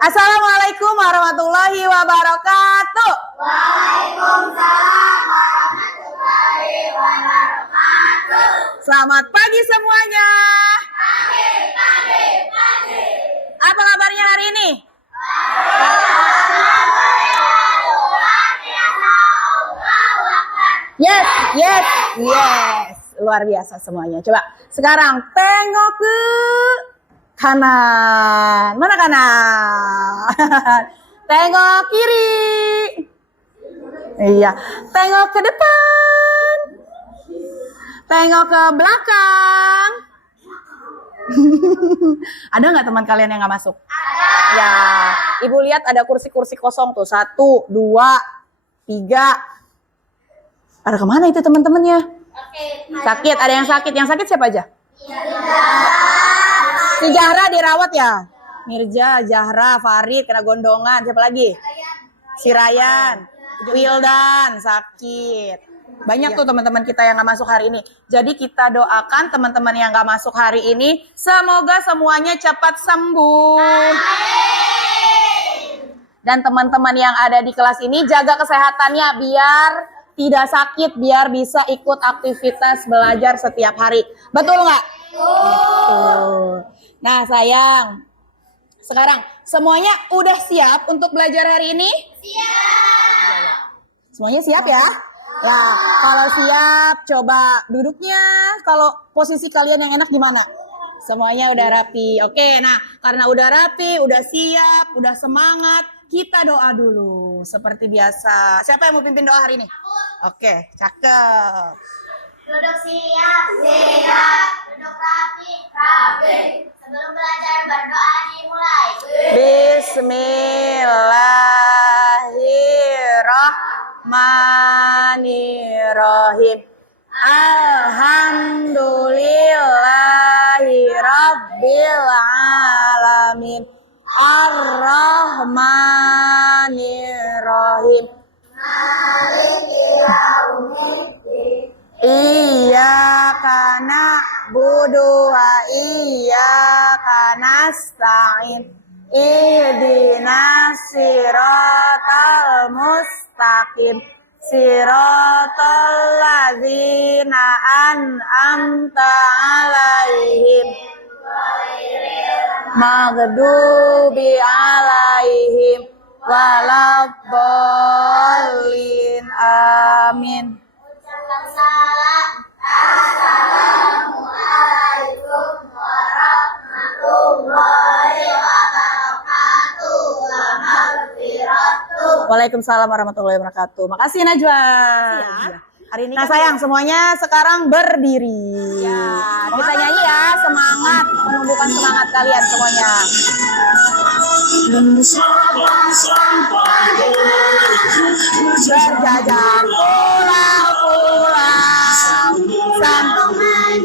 Assalamualaikum warahmatullahi wabarakatuh. Waalaikumsalam warahmatullahi wabarakatuh. Selamat pagi semuanya. Pagi. Apa kabarnya hari ini? Yes. Luar biasa semuanya. Coba sekarang tengok ke kanan. Mana kanan? Tengok kiri. Iya. Tengok ke depan. Tengok ke belakang. Ada nggak teman kalian yang nggak masuk? Ada. Ya, ibu lihat ada kursi-kursi kosong tuh. 1, 2, 3. Ada kemana itu teman-temannya? Sakit. Ada yang sakit. Yang sakit siapa aja? Si Zahra dirawat ya? Mirja, Zahra, Farid kena gondongan. Siapa lagi? Si Ryan, Wildan sakit. Banyak tuh teman-teman kita yang gak masuk hari ini. Jadi kita doakan teman-teman yang gak masuk hari ini, semoga semuanya cepat sembuh. Dan teman-teman yang ada di kelas ini jaga kesehatannya biar tidak sakit, biar bisa ikut aktivitas belajar setiap hari. Betul nggak? Betul. Nah sayang, sekarang semuanya udah siap untuk belajar hari ini? Siap. Semuanya siap ya? Nah, kalau siap, coba duduknya. Kalau posisi kalian yang enak gimana? Semuanya udah rapi. Oke, nah karena udah rapi, udah siap, udah semangat, kita doa dulu seperti biasa. Siapa yang mau pimpin doa hari ini? Oke, cakep. Duduk siap. Duduk rapi. Sebelum belajar berdoa dimulai. Bismillahirrahmanirrahim. Alhamdulillahirabbil alamin. Ar-Rahmanirrahim. Iyyaka na'budu wa iyyaka nasta'in. Ihdinas siratal mustaqim. Siratal ladzina an'amta 'alaihim. Maghdubi 'alaihim waladdallin. Amin. Ucapkan salam. Assalamualaikum warahmatullahi wabarakatuh. Wa maghfiratuh. Waalaikumsalam warahmatullahi wabarakatuh. Makasih Najwa. Hari ini nah sayang semuanya sekarang berdiri. Ya, kita nyanyi ya, semangat, menumbuhkan semangat kalian semuanya. Berjajar pulang sampai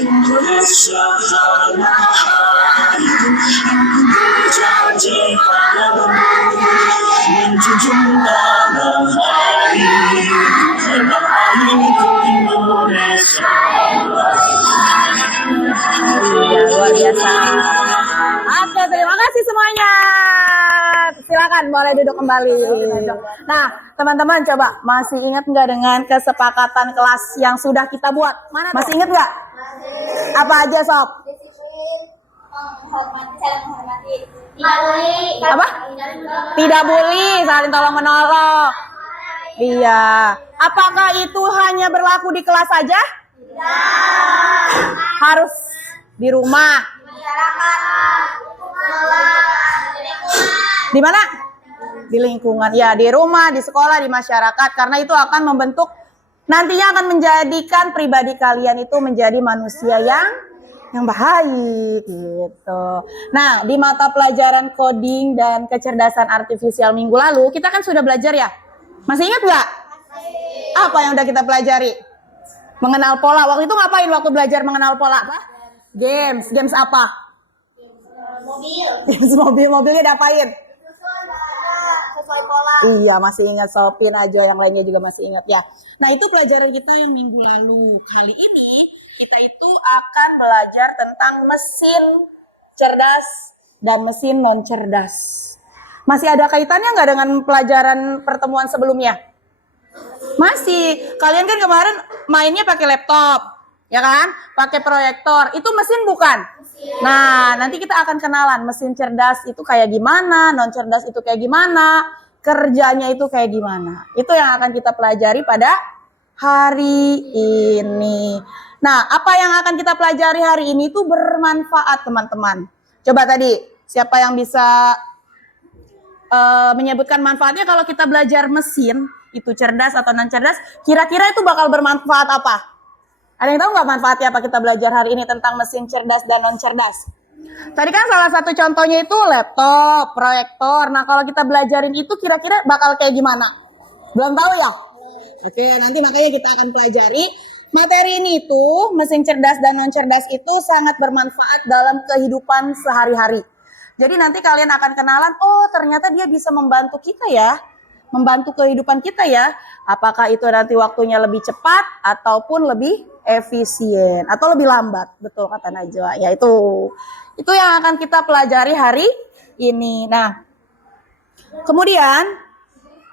Indonesia berjanji padamu menjunjung tanah air Indonesia. Luar biasa. Oke, terima kasih semuanya. Silakan boleh duduk kembali. Nah, teman-teman coba masih ingat nggak dengan kesepakatan kelas yang sudah kita buat? Masih ingat nggak? Apa aja sob? Saling menghormati. Apa? Tidak bully, saling tolong menolong. Iya. Apakah itu hanya berlaku di kelas saja? Harus di rumah. Di mana? Di lingkungan. Ya, di rumah, di sekolah, di masyarakat. Karena itu akan membentuk, nantinya akan menjadikan pribadi kalian itu menjadi manusia yang baik gitu. Nah, di mata pelajaran coding dan kecerdasan artifisial minggu lalu, kita kan sudah belajar ya? Masih ingat nggak? Apa yang udah kita pelajari? Mengenal pola. Waktu itu ngapain waktu belajar mengenal pola? Apa? Games. Games apa? Mobilnya diapain? Sesuai pola. Iya, masih ingat Sopin aja, yang lainnya juga masih ingat ya. Nah, itu pelajaran kita yang minggu lalu. Kali ini Kita itu akan belajar tentang mesin cerdas dan mesin non cerdas. Masih ada kaitannya nggak dengan pelajaran pertemuan sebelumnya? Masih. Kalian kan kemarin mainnya pakai laptop, ya kan? Pakai proyektor. Itu mesin bukan? Nah, nanti kita akan kenalan mesin cerdas itu kayak gimana, non cerdas itu kayak gimana, kerjanya itu kayak gimana. Itu yang akan kita pelajari pada hari ini. Nah, apa yang akan kita pelajari hari ini itu bermanfaat, teman-teman. Coba tadi, siapa yang bisa menyebutkan manfaatnya kalau kita belajar mesin, itu cerdas atau non cerdas, kira-kira itu bakal bermanfaat apa? Ada yang tahu nggak manfaatnya apa kita belajar hari ini tentang mesin cerdas dan non cerdas? Tadi kan salah satu contohnya itu laptop, proyektor. Nah, kalau kita belajarin itu kira-kira bakal kayak gimana? Belum tahu ya? Oke, nanti makanya kita akan pelajari materi ini itu, mesin cerdas dan non cerdas itu sangat bermanfaat dalam kehidupan sehari-hari. Jadi nanti kalian akan kenalan, oh ternyata dia bisa membantu kita ya, membantu kehidupan kita ya. Apakah itu nanti waktunya lebih cepat ataupun lebih efisien atau lebih lambat, betul kata Najwa. Ya itu yang akan kita pelajari hari ini. Nah, kemudian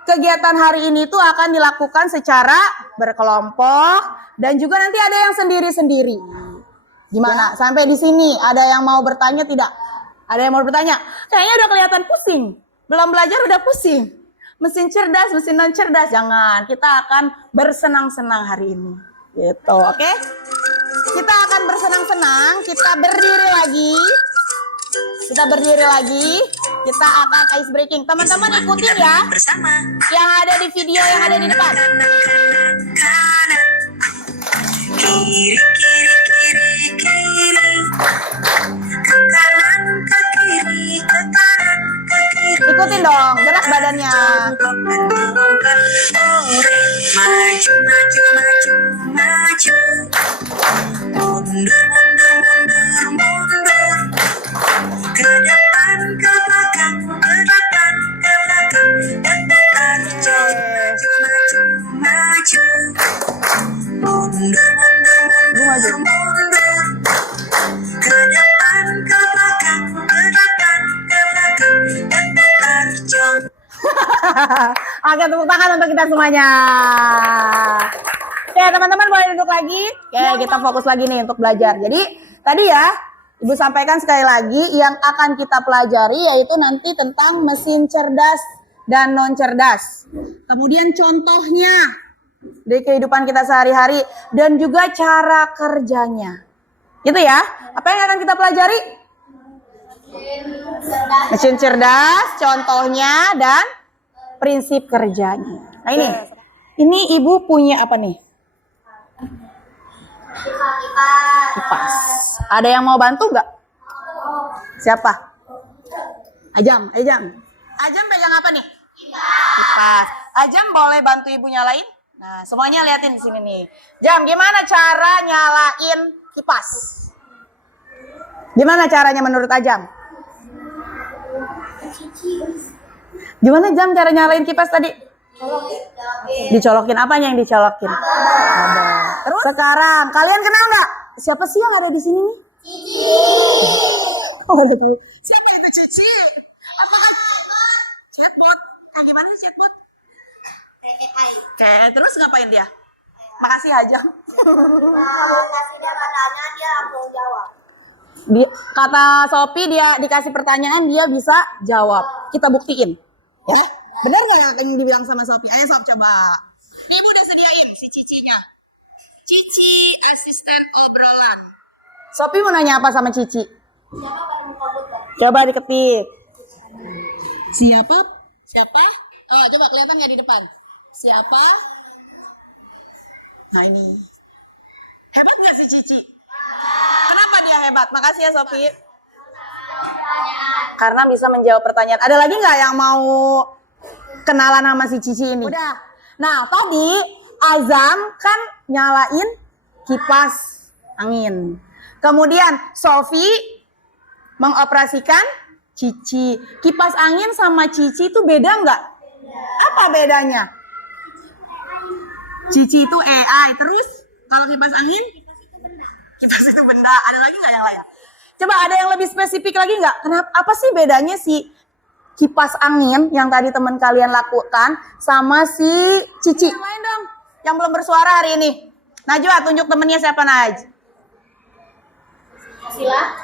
kegiatan hari ini tuh akan dilakukan secara berkelompok dan juga nanti ada yang sendiri-sendiri. Gimana? Sampai di sini ada yang mau bertanya tidak? Ada yang mau bertanya? Kayaknya udah kelihatan pusing. Belum belajar udah pusing. Mesin cerdas, mesin non cerdas. Jangan. Kita akan bersenang-senang hari ini. Gitu, oke? Kita akan bersenang-senang. Kita berdiri lagi. Kita akan ice breaking. Teman-teman ikutin ya. Bersama. Yang ada di video yang ada di depan. Kiri, kiri, kiri, kiri. Ke kanan, ke kiri, ke kanan, ke kiri. Ikutin dong, gerak badannya. Maju, maju, maju, maju. Mundur, mundur, mundur, mundur. Ke depan, ke belakang, ke depan, ke belakang. Dan maju, maju, maju, maju. Mundur, mundur, mundur, mundur. Ke depan, ke belakang, ke depan, ke belakang. Dan maju. Oke, tepuk tangan untuk kita semuanya. Oke, teman-teman boleh duduk lagi. Oke, kita fokus lagi nih untuk belajar. Jadi, tadi ya, Ibu sampaikan sekali lagi yang akan kita pelajari yaitu nanti tentang mesin cerdas dan non cerdas. Kemudian contohnya di kehidupan kita sehari-hari dan juga cara kerjanya. Gitu ya. Apa yang akan kita pelajari? Mesin cerdas, contohnya dan prinsip kerjanya. Nah ini Ibu punya apa nih? Kipas. Ada yang mau bantu nggak? Siapa? Ajam. Ajam pegang apa nih? Kipas. Ajam boleh bantu Ibu nyalain? Nah, semuanya liatin di sini nih. Jam, gimana cara nyalain kipas? Gimana caranya menurut Ajam? Gimana Jam cara nyalain kipas tadi? Dicolokin, apanya yang dicolokin? Terus sekarang kalian kenal nggak? Siapa sih yang ada di sini nih? Cici. Oh, betul. Siapa itu Cici? Apaan? Chatbot. Gimana sih chatbot? Oke, terus ngapain dia? Makasih Ajam. Kasih dia pertanyaan dia langsung jawab. Kata Sophie dia dikasih pertanyaan dia bisa jawab. Kita buktiin. Ya? Benar nggak yang dibilang sama Sophie? Ayo Sob coba. Ini Ibu udah sediain si Cicinya. Cici asisten obrolan. Sophie mau nanya apa sama Cici? Siapa paling komputer? Coba diketik. Siapa? Oh, coba kelihatan nggak di depan? Siapa? Nah ini. Hebat nggak si Cici? Kenapa dia hebat? Makasih ya Sophie. Karena bisa menjawab pertanyaan. Ada lagi nggak yang mau kenalan sama si Cici ini? Udah. Nah tadi Azam kan nyalain kipas angin. Kemudian Sophie mengoperasikan Cici. Kipas angin sama Cici itu beda nggak? Apa bedanya? Cici itu AI. Terus kalau kipas angin? Kipas itu benda. Ada lagi nggak yang lain? Coba ada yang lebih spesifik lagi nggak? Kenapa? Apa sih bedanya si kipas angin yang tadi teman kalian lakukan sama si Cici? Yang lain dong, yang belum bersuara hari ini. Najwa, tunjuk temennya siapa Naj?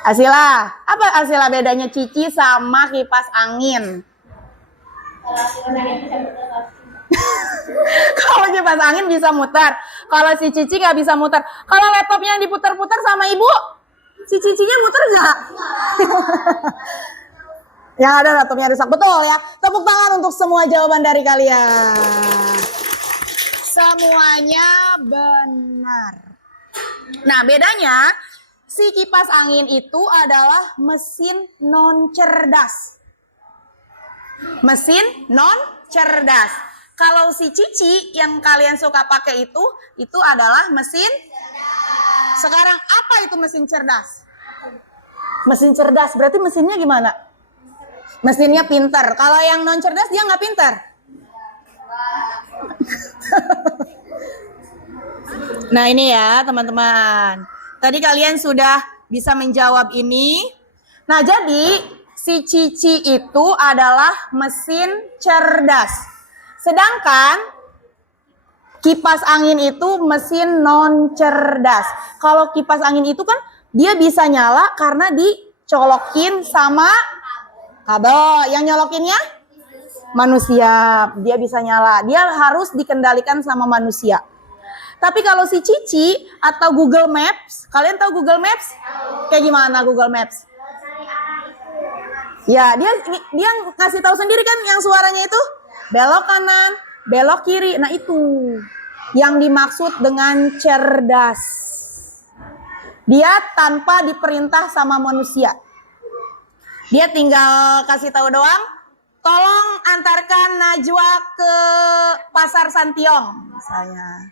Asila. Apa Asila bedanya Cici sama kipas angin? Kalau kipas angin bisa muter. Kalau si Cici nggak bisa muter. Kalau laptopnya yang diputar-putar sama ibu, si Cicinya muter nggak? Yang ada laptopnya rusak. Betul ya. Tepuk tangan untuk semua jawaban dari kalian. Semuanya benar. Nah, bedanya si kipas angin itu adalah mesin non cerdas. Mesin non cerdas. Kalau si Cici yang kalian suka pakai itu adalah mesin. Sekarang apa itu mesin cerdas? Mesin cerdas berarti mesinnya gimana? Mesinnya pintar. Kalau yang non cerdas dia nggak pintar. Nah ini ya teman-teman. Tadi kalian sudah bisa menjawab ini. Nah jadi si Cici itu adalah mesin cerdas. Sedangkan kipas angin itu mesin non cerdas. Kalau kipas angin itu kan dia bisa nyala karena dicolokin sama kabel. Yang nyolokinnya manusia. Dia bisa nyala. Dia harus dikendalikan sama manusia. Tapi kalau si Cici atau Google Maps, kalian tahu Google Maps? Kayak gimana Google Maps? Ya, dia kasih tahu sendiri kan yang suaranya itu belok kanan, belok kiri. Nah, itu yang dimaksud dengan cerdas. Dia tanpa diperintah sama manusia. Dia tinggal kasih tahu doang, tolong antarkan Najwa ke Pasar Santiong misalnya.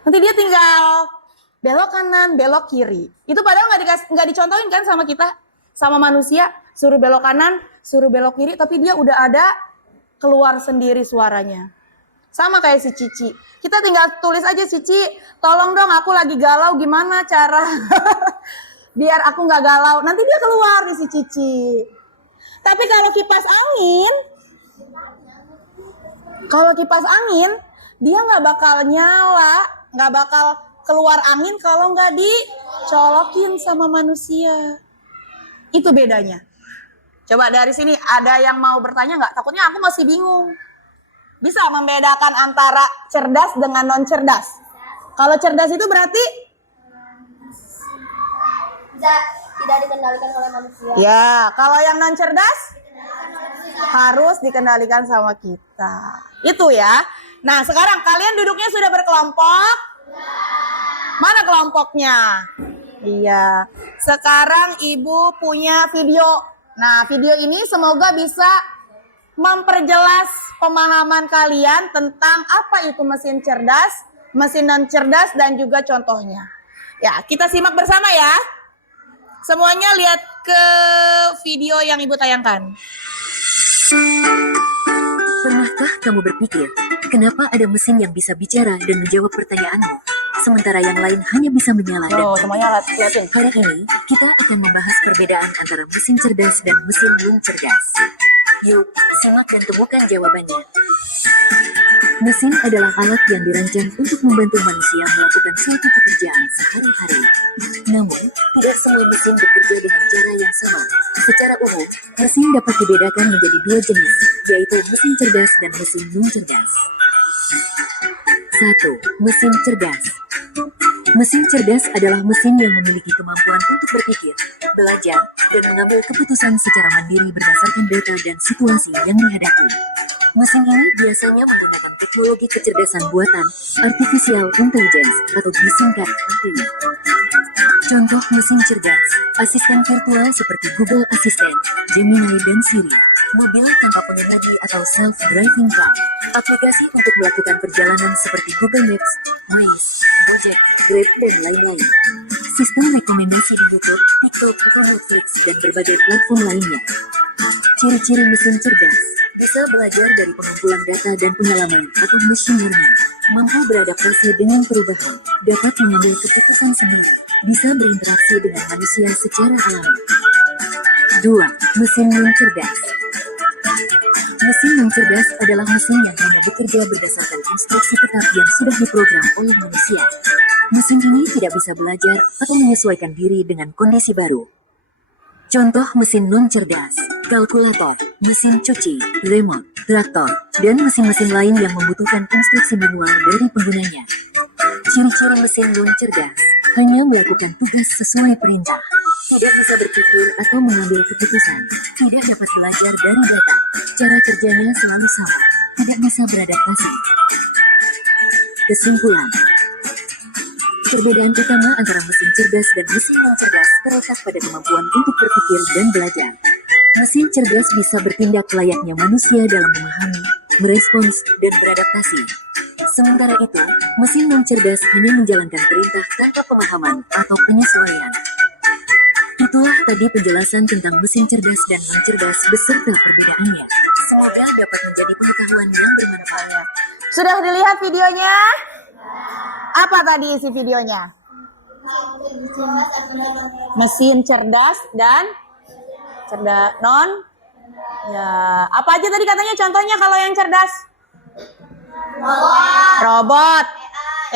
Nanti dia tinggal belok kanan, belok kiri. Itu padahal nggak dicontohin kan sama kita, sama manusia. Suruh belok kanan, suruh belok kiri, tapi dia udah ada keluar sendiri suaranya. Sama kayak si Cici. Kita tinggal tulis aja, Cici, tolong dong aku lagi galau, gimana cara biar aku nggak galau. Nanti dia keluar nih si Cici. Tapi kalau kipas angin, dia nggak bakal nyala, nggak bakal keluar angin kalau nggak dicolokin sama manusia. Itu bedanya. Coba dari sini ada yang mau bertanya nggak? Takutnya aku masih bingung. Bisa membedakan antara cerdas dengan non cerdas. Kalau cerdas itu berarti tidak dikendalikan oleh manusia. ya, kalau yang non cerdas harus dikendalikan sama kita. Itu ya. Nah, sekarang kalian duduknya sudah berkelompok? Mana kelompoknya? Iya. Sekarang Ibu punya video. Nah, video ini semoga bisa memperjelas pemahaman kalian tentang apa itu mesin cerdas, mesin non cerdas, dan juga contohnya. Ya, kita simak bersama ya. Semuanya lihat ke video yang Ibu tayangkan. Pernahkah kamu berpikir, kenapa ada mesin yang bisa bicara dan menjawab pertanyaanmu, sementara yang lain hanya bisa menyala dan mati? Semuanya lihatin. Hari ini, kita akan membahas perbedaan antara mesin cerdas dan mesin non cerdas. Yuk, simak dan temukan jawabannya. Mesin adalah alat yang dirancang untuk membantu manusia melakukan suatu pekerjaan sehari-hari. Namun, tidak semua mesin bekerja dengan cara yang sama. Secara umum, mesin dapat dibedakan menjadi dua jenis, yaitu mesin cerdas dan mesin non cerdas. 1. Mesin cerdas. Mesin cerdas adalah mesin yang memiliki kemampuan untuk berpikir, belajar, dan mengambil keputusan secara mandiri berdasarkan data dan situasi yang dihadapi. Mesin ini biasanya menggunakan teknologi kecerdasan buatan, artificial intelligence, atau disingkat AI. Contoh mesin cerdas, asisten virtual seperti Google Assistant, Gemini, dan Siri, mobil tanpa pengemudi atau self-driving car, aplikasi untuk melakukan perjalanan seperti Google Maps, Waze, Gojek, Grab, dan lain-lain, sistem rekomendasi di YouTube, TikTok, atau Netflix, dan berbagai platform lainnya. Ciri-ciri mesin cerdas bisa belajar dari pengumpulan data dan pengalaman atau machine learning, mampu beradaptasi dengan perubahan, dapat mengambil keputusan sendiri, bisa berinteraksi dengan manusia secara alami. 2. Mesin non cerdas. Mesin non cerdas adalah mesin yang hanya bekerja berdasarkan instruksi tetap yang sudah diprogram oleh manusia. Mesin ini tidak bisa belajar atau menyesuaikan diri dengan kondisi baru. Contoh mesin non cerdas, kalkulator, mesin cuci, remote, traktor, dan mesin-mesin lain yang membutuhkan instruksi manual dari penggunanya. Ciri-ciri mesin non cerdas hanya melakukan tugas sesuai perintah, tidak bisa berpikir atau mengambil keputusan, tidak dapat belajar dari data, cara kerjanya selalu sama, tidak bisa beradaptasi. Kesimpulan, perbedaan utama antara mesin cerdas dan mesin non cerdas terletak pada kemampuan untuk berpikir dan belajar. Mesin cerdas bisa bertindak layaknya manusia dalam memahami, merespons, dan beradaptasi. Sementara itu, mesin non cerdas hanya menjalankan perintah tanpa pemahaman atau penyesuaian. Itulah tadi penjelasan tentang mesin cerdas dan non cerdas beserta perbedaannya. Semoga dapat menjadi pengetahuan yang bermanfaat. Sudah dilihat videonya? Apa tadi isi videonya? Mesin cerdas dan non. Ya, apa aja tadi katanya contohnya kalau yang cerdas? Robot,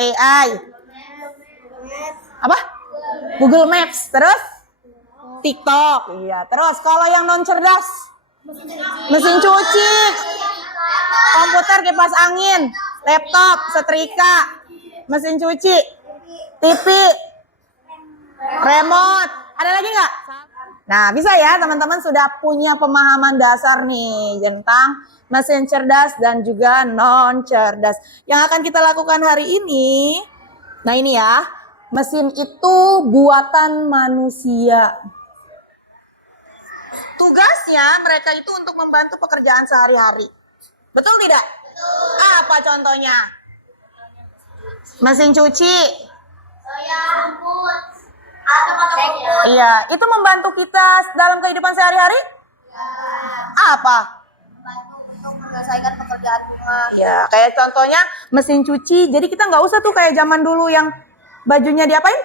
AI. Apa? Google Maps. Terus? TikTok. Iya, terus kalau yang non cerdas? Mesin cuci, komputer, kipas angin, laptop, setrika, mesin cuci, TV, remote. Ada lagi nggak? Nah, bisa ya teman-teman sudah punya pemahaman dasar nih tentang mesin cerdas dan juga non cerdas. Yang akan kita lakukan hari ini, nah ini ya, mesin itu buatan manusia. Tugasnya mereka itu untuk membantu pekerjaan sehari-hari. Betul tidak? Betul. Apa contohnya? Mesin cuci. Iya, itu membantu kita dalam kehidupan sehari-hari? Apa? Untuk menyelesaikan pekerjaan rumah. Ya, kayak contohnya mesin cuci. Jadi kita nggak usah tuh kayak zaman dulu yang bajunya diapain?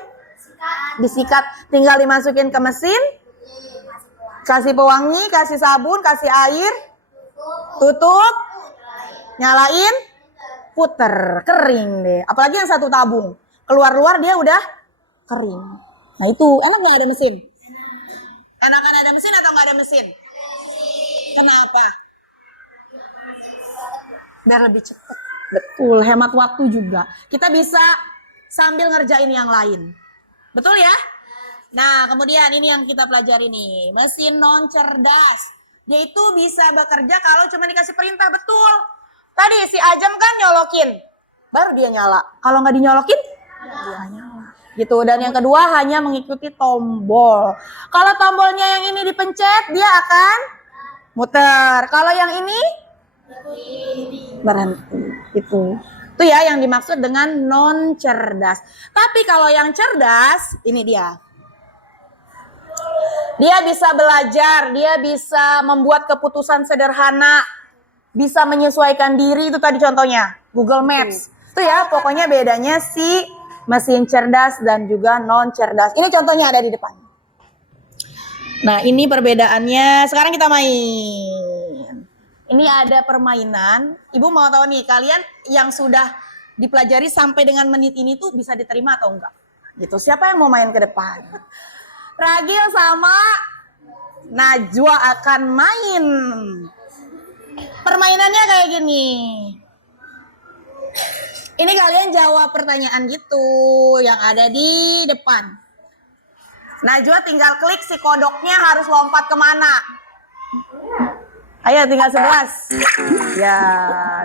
Disikat. Tinggal dimasukin ke mesin. Kasih pewangi, kasih sabun, kasih air, tutup, nyalain, puter, kering deh. Apalagi yang satu tabung, keluar-luar dia udah kering. Nah itu, enak nggak ada mesin? Enakan ada mesin atau nggak ada mesin? Kenapa? Biar lebih cepat. Betul, hemat waktu juga. Kita bisa sambil ngerjain yang lain. Betul ya? Nah, kemudian ini yang kita pelajari nih, mesin non cerdas. Dia itu bisa bekerja kalau cuma dikasih perintah, betul. Tadi si Ajam kan nyolokin, baru dia nyala. Kalau nggak dinyolokin, dia nyala. Gitu. Dan yang kedua hanya mengikuti tombol. Kalau tombolnya yang ini dipencet, dia akan muter. Kalau yang ini berhenti. Itu ya yang dimaksud dengan non cerdas. Tapi kalau yang cerdas, ini dia. Dia bisa belajar, dia bisa membuat keputusan sederhana, bisa menyesuaikan diri, itu tadi contohnya, Google Maps. Itu ya, pokoknya bedanya si mesin cerdas dan juga non cerdas. Ini contohnya ada di depan. Nah, ini perbedaannya. Sekarang kita main. Ini ada permainan. Ibu mau tahu nih, kalian yang sudah dipelajari sampai dengan menit ini tuh bisa diterima atau enggak? Gitu. Siapa yang mau main ke depan? Ragil sama Najwa akan main. Permainannya kayak gini. Ini kalian jawab pertanyaan gitu yang ada di depan. Najwa tinggal klik si kodoknya harus lompat kemana. Ayo tinggal 11. Ya,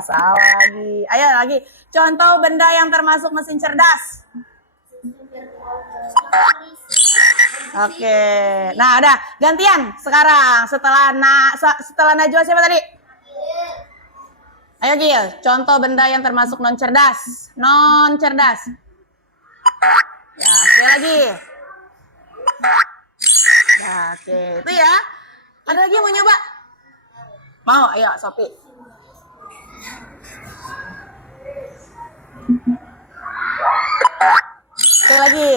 salah lagi. Ayo lagi. Contoh benda yang termasuk mesin cerdas. Oke, nah udah gantian sekarang setelah Najwa siapa tadi? Ayo Gil, contoh benda yang termasuk non cerdas, Ya, sekali lagi. Ya, oke, itu ya. Ada lagi yang mau nyoba? Mau, ayo Sopi. Sekali lagi.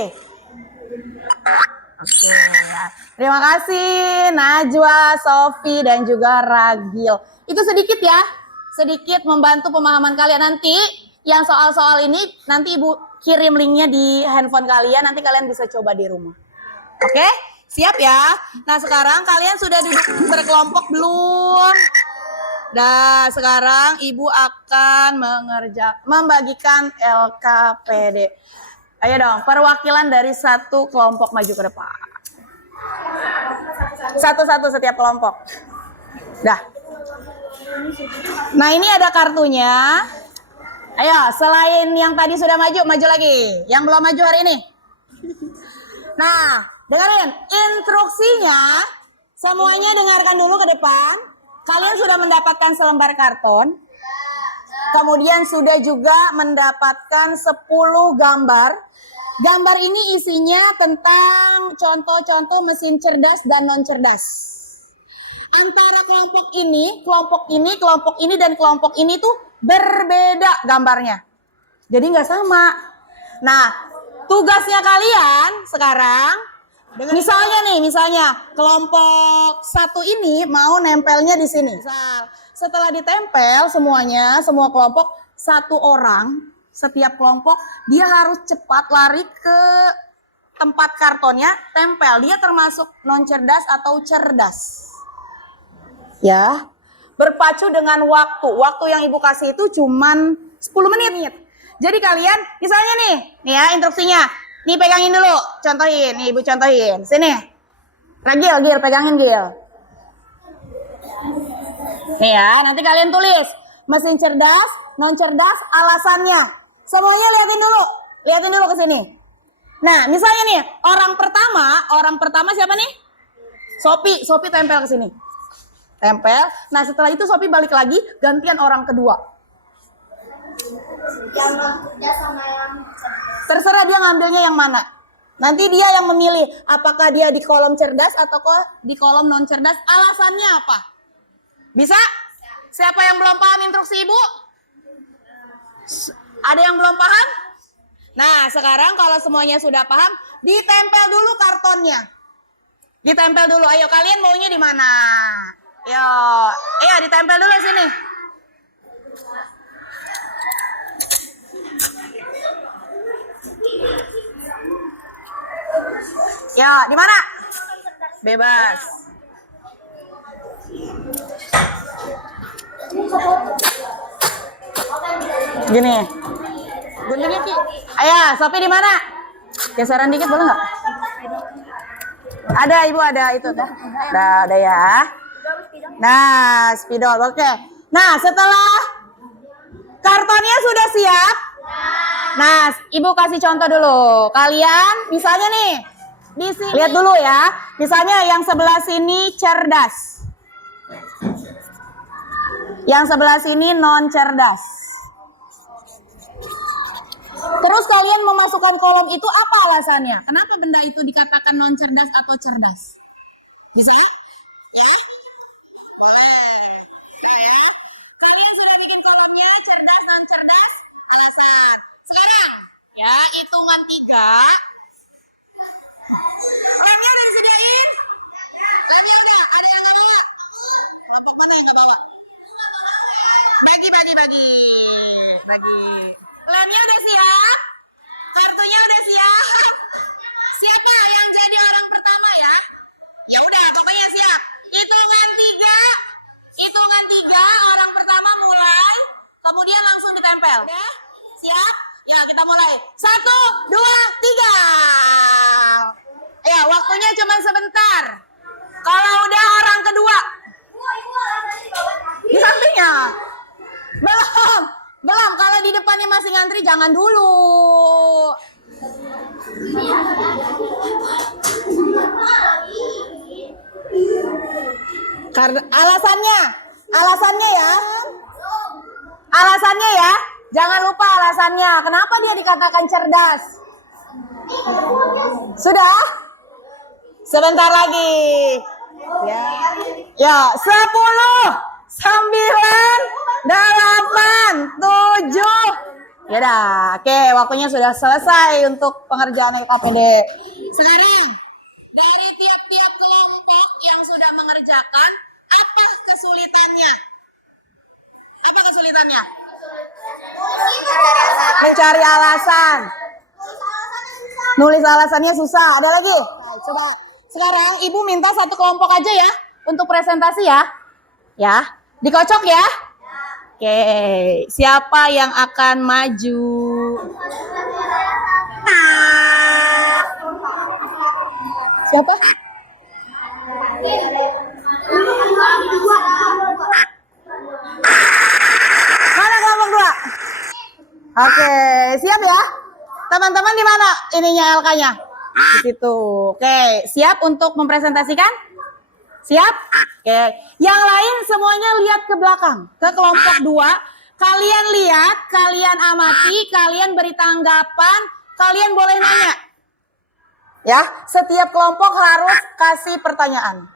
Oke, ya. Terima kasih Najwa, Sofi, dan juga Ragil. Itu sedikit ya, sedikit membantu pemahaman kalian. Nanti yang soal-soal ini nanti Ibu kirim linknya di handphone kalian, nanti kalian bisa coba di rumah. Oke, siap ya? Nah sekarang kalian sudah duduk berkelompok belum? Nah sekarang Ibu akan membagikan LKPD. Ayo dong, perwakilan dari satu kelompok maju ke depan. Satu-satu setiap kelompok. Dah. Nah ini ada kartunya. Ayo, selain yang tadi sudah maju, maju lagi. Yang belum maju hari ini. Nah, dengerin. Instruksinya, semuanya dengarkan dulu ke depan. Kalian sudah mendapatkan selembar karton. Kemudian sudah juga mendapatkan 10 gambar. Gambar ini isinya tentang contoh-contoh mesin cerdas dan non cerdas. Antara kelompok ini, dan kelompok ini tuh berbeda gambarnya. Jadi nggak sama. Nah, tugasnya kalian sekarang, misalnya kelompok satu ini mau nempelnya di sini. Setelah ditempel semuanya, semua kelompok, satu orang, setiap kelompok, dia harus cepat lari ke tempat kartonnya, tempel. Dia termasuk non cerdas atau cerdas. Ya, berpacu dengan waktu. Waktu yang Ibu kasih itu cuman 10 menit. Jadi kalian, misalnya nih ya instruksinya. Nih pegangin dulu, contohin. Nih Ibu contohin. Sini. Gil, pegangin Gil. Nih ya, nanti kalian tulis. Mesin cerdas, non cerdas, alasannya. Semuanya liatin dulu ke sini. Nah, misalnya nih, orang pertama siapa nih? Sopi tempel ke sini. Tempel. Nah, setelah itu Sopi balik lagi, gantian orang kedua. Yang non-cerdas sama yang cerdas. Terserah dia ngambilnya yang mana. Nanti dia yang memilih apakah dia di kolom cerdas atau di kolom non cerdas. Alasannya apa? Bisa? Siapa yang belum paham instruksi Ibu? Ada yang belum paham? Nah, sekarang kalau semuanya sudah paham, ditempel dulu kartonnya. Ditempel dulu. Ayo, kalian maunya di mana? Ayo, ditempel dulu sini. Ya, di mana? Bebas. Gini. Guntingnya Ki. Ayo, Sopi di mana? Geseran dikit boleh nggak? Ada Ibu, ada itu dah. Ada ya. Nah, spidol. Oke. Nah, setelah kartonnya sudah siap. Nah, Ibu kasih contoh dulu. Kalian misalnya nih, di sini lihat dulu ya. Misalnya yang sebelah sini cerdas. Yang sebelah sini non cerdas. Terus kalian memasukkan kolom itu apa alasannya? Kenapa benda itu dikatakan non cerdas atau cerdas? Bisa? Ya? Boleh. Ya. Kalian sudah bikin kolomnya cerdas non cerdas? Alasan. Sekarang ya hitungan 3. Remnya udah disediain? Remnya udah. Ada yang nggak bawa? Kelompok mana yang nggak bawa? Bagi. Lemnya udah siap? Kartunya udah siap? Siapa yang jadi orang pertama ya? Ya udah, pokoknya siap. Hitungan 3, orang pertama mulai, kemudian langsung ditempel. Udah? Siap? Ya, kita mulai. 1, 2, 3. Ya, waktunya cuma sebentar. Kalau udah orang kedua. Di sampingnya. Belum, kalau di depannya masih ngantri jangan dulu. Karena alasannya ya, jangan lupa alasannya. Kenapa dia dikatakan cerdas? Sudah? Sebentar lagi. Ya, 10, 9, 8, 7, Ya dah, oke, waktunya sudah selesai untuk pengerjaan LKPD. Sekarang, dari tiap-tiap kelompok yang sudah mengerjakan, apa kesulitannya? Apa kesulitannya? Mencari alasan. Nulis alasannya susah. Ada lagi? Nah, coba. Sekarang Ibu minta satu kelompok aja ya untuk presentasi ya. Ya, dikocok ya. Oke, siapa yang akan maju? Siapa? Mana kelompok 2? Oke, siap ya? Teman-teman di mana ininya LK-nya? Di situ. Oke, siap untuk mempresentasikan? Siap? Oke. Yang lain semuanya lihat ke belakang, ke kelompok 2. Kalian lihat, kalian amati, kalian beri tanggapan, kalian boleh nanya. Ya, setiap kelompok harus kasih pertanyaan.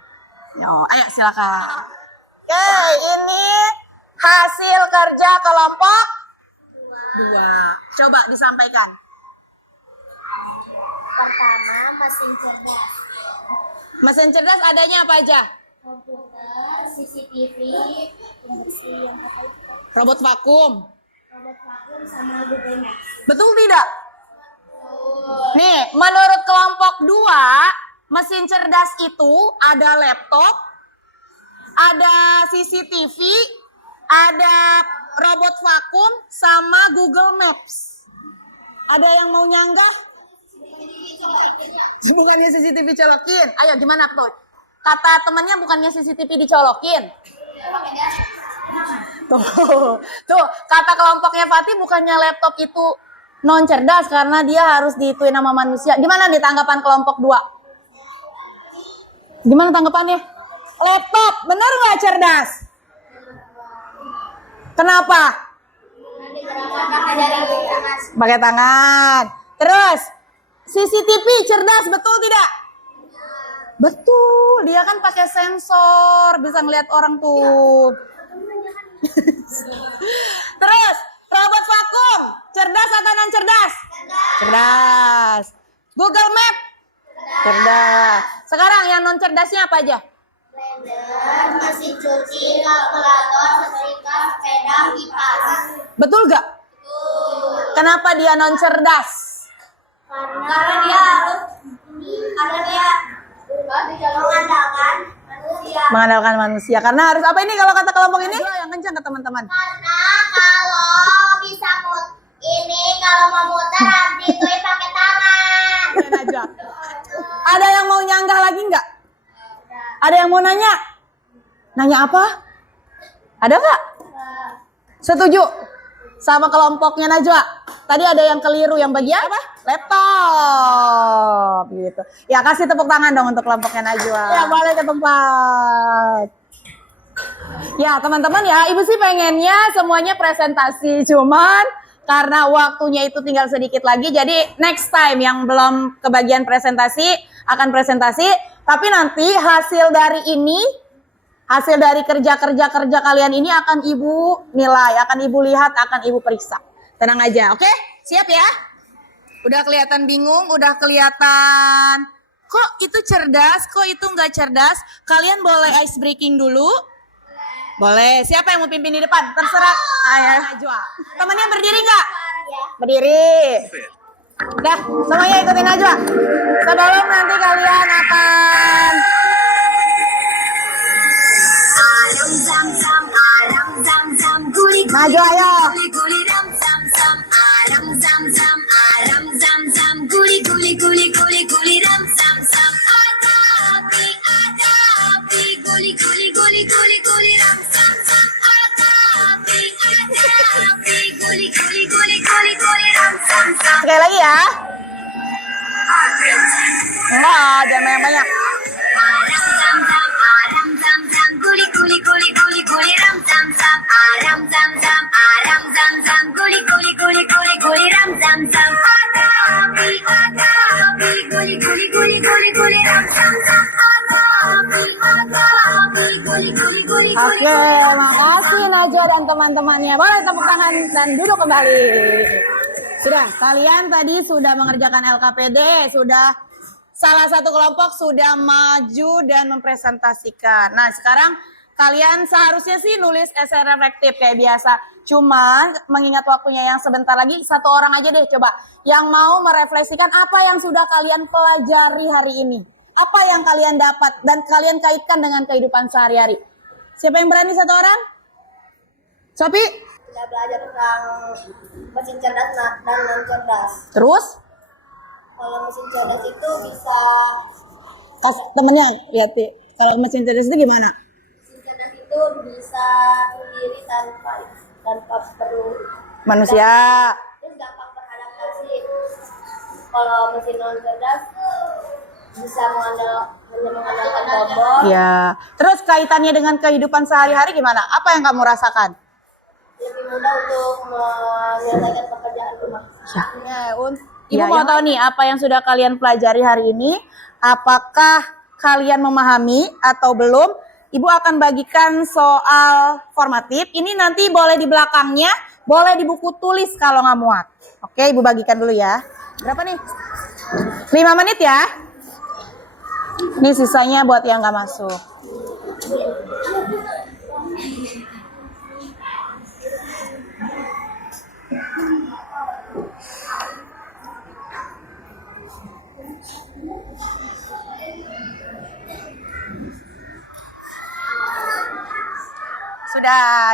Yo, ayo silakan. Oke, ini hasil kerja kelompok 2. Coba disampaikan. Pertama, mesin cerdas. Mesin cerdas adanya apa aja? Komputer, CCTV, pembersih yang apa itu? Robot vakum. Robot vakum sama Google Maps. Betul tidak? Nih, menurut kelompok 2, mesin cerdas itu ada laptop, ada CCTV, ada robot vakum, sama Google Maps. Ada yang mau nyanggah? Bukannya CCTV colokin. Ayo gimana tuh? Kata temannya bukannya CCTV dicolokin. Tuh, kata kelompoknya Fatih bukannya laptop itu non cerdas karena dia harus diituin sama manusia. Gimana nih tanggapan kelompok 2? Gimana tanggapannya? Laptop, bener nggak cerdas? Kenapa? Pakai tangan. Terus, CCTV cerdas, betul tidak? Betul, dia kan pakai sensor, bisa ngeliat orang tuh. Terus, robot vakum, cerdas atau non cerdas? Cerdas. Google Map? Cerdas. Sekarang yang non cerdasnya apa aja? Blender, mesin cuci, kalkulator, setrika, sepeda, kipas. Betul gak? Kenapa dia non cerdas? Karena dia Mengandalkan manusia. Karena harus apa ini kalau kata kelompok ini? Yang kencang ke teman-teman. Karena kalau bisa kalau mau muter harus dituin pakai tangan. Aja. Ada yang mau nyanggah lagi nggak? Ada yang mau nanya? Nanya apa? Ada nggak? Setuju sama kelompoknya Najwa. Tadi ada yang keliru, yang bagian apa? Laptop gitu. Ya kasih tepuk tangan dong untuk kelompoknya Najwa. Ya boleh ke tempat. Ya teman-teman ya, Ibu sih pengennya semuanya presentasi, cuman karena waktunya itu tinggal sedikit lagi, jadi next time yang belum kebagian presentasi akan presentasi. Tapi nanti hasil dari ini, hasil dari kerja-kerja kalian ini akan Ibu nilai, akan Ibu lihat, akan Ibu periksa. Tenang aja, oke? Siap ya? Udah kelihatan bingung, udah kelihatan kok itu cerdas, kok itu nggak cerdas. Kalian boleh ice breaking dulu. Boleh. Siapa yang mau pimpin di depan? Terserah. Ayo, Najwa. Temennya berdiri nggak? Berdiri. Udah, semuanya ikutin Najwa. Sebelum nanti kalian akan Najwa, ayo. Sekali lagi ya. Enggak, jangan banyak-banyak. Oke, makasih Najwa dan teman-temannya. Boleh tepuk tangan dan duduk kembali. Sudah, kalian tadi sudah mengerjakan LKPD, sudah salah satu kelompok sudah maju dan mempresentasikan. Nah, sekarang kalian seharusnya sih nulis esai reflektif kayak biasa. Cuma mengingat waktunya yang sebentar lagi, satu orang aja deh coba yang mau merefleksikan apa yang sudah kalian pelajari hari ini. Apa yang kalian dapat dan kalian kaitkan dengan kehidupan sehari-hari. Siapa yang berani satu orang? Sopi? Kita belajar tentang mesin cerdas dan non cerdas. Terus? Kalau mesin cerdas itu bisa Temennya lihat ya. Kalau mesin cerdas itu gimana? mesin cerdas itu bisa sendiri tanpa perlu Manusia. terus gampang beradaptasi. Kalau mesin non cerdas bisa mengandalkan robot, Ya. Terus kaitannya dengan kehidupan sehari-hari gimana? Apa yang kamu rasakan? lebih mudah untuk menyelesaikan pekerjaan rumah. Ibu mau tahu nih apa yang sudah kalian pelajari hari ini? Apakah kalian memahami atau belum? Ibu akan bagikan soal formatif. Ini nanti boleh di belakangnya, boleh di buku tulis kalau nggak muat. Oke, Ibu bagikan dulu ya. Berapa nih? 5 menit ya. Ini sisanya buat yang nggak masuk.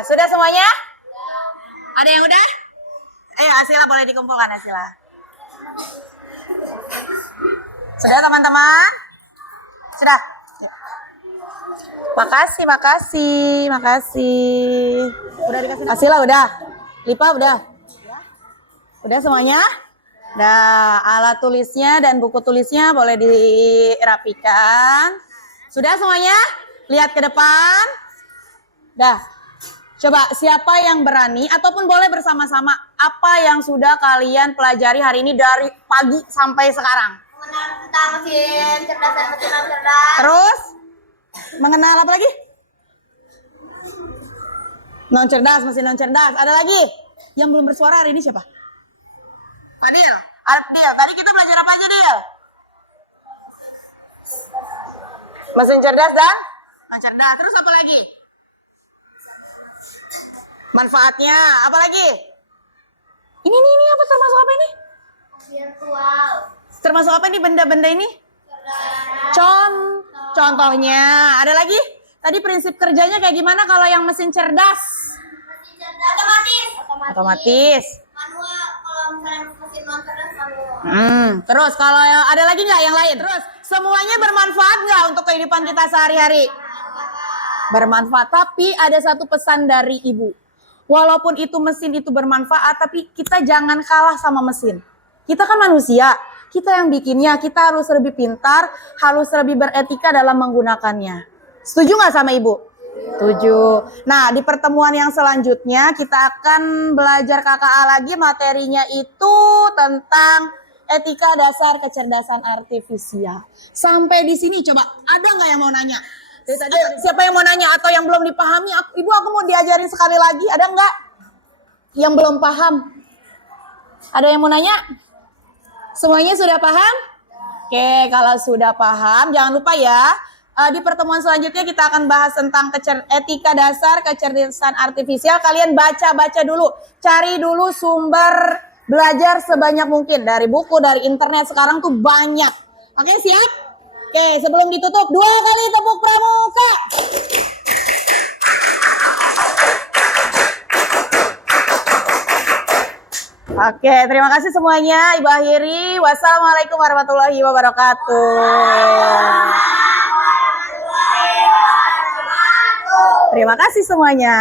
Sudah semuanya? Ada yang udah? Ayo Asila boleh dikumpulkan Asila. Sudah teman-teman? Sudah? Ya. Makasih. Udah dikasih Asila udah? Lipa udah? Udah semuanya? Nah, alat tulisnya dan buku tulisnya boleh dirapikan. Sudah semuanya? Lihat ke depan. Dah. Coba siapa yang berani ataupun boleh bersama-sama apa yang sudah kalian pelajari hari ini dari pagi sampai sekarang? Mengenal tentang mesin cerdas dan mesin non cerdas. Terus mengenal apa lagi? Non cerdas, mesin non cerdas. Ada lagi? Yang belum bersuara hari ini siapa? Adil. Adil, tadi kita belajar apa aja, Dil? Mesin cerdas dan non cerdas. Terus apa lagi? Manfaatnya, apa lagi? Ini apa termasuk apa ini? Virtual. Termasuk apa ini benda-benda ini? Contohnya, ada lagi? Tadi prinsip kerjanya kayak gimana kalau yang mesin cerdas? Mesin cerdas Otomatis. manual. Kalau misalnya mesin non cerdas manual. Terus kalau ada lagi nggak yang lain? Terus semuanya bermanfaat nggak untuk kehidupan kita sehari-hari? Bermanfaat. Tapi ada satu pesan dari ibu. Walaupun itu mesin itu bermanfaat, tapi kita jangan kalah sama mesin. Kita kan manusia, kita yang bikinnya, kita harus lebih pintar, harus lebih beretika dalam menggunakannya. Setuju nggak sama ibu? Setuju. Nah, di pertemuan yang selanjutnya kita akan belajar KKA lagi, materinya itu tentang etika dasar kecerdasan artifisial. Sampai di sini coba, ada nggak yang mau nanya? Siapa yang mau nanya atau yang belum dipahami? Ibu aku mau diajarin sekali lagi. Ada nggak yang belum paham? Ada yang mau nanya? Semuanya sudah paham? Oke, kalau sudah paham, jangan lupa ya. Di pertemuan selanjutnya kita akan bahas tentang etika dasar kecerdasan artifisial. Kalian baca-baca dulu, cari dulu sumber belajar sebanyak mungkin dari buku, dari internet. Sekarang tuh banyak. Oke, siap? Oke, sebelum ditutup, 2 kali tepuk pramuka. Oke, terima kasih semuanya. Ibu akhiri. Wassalamualaikum warahmatullahi wabarakatuh. Terima kasih semuanya.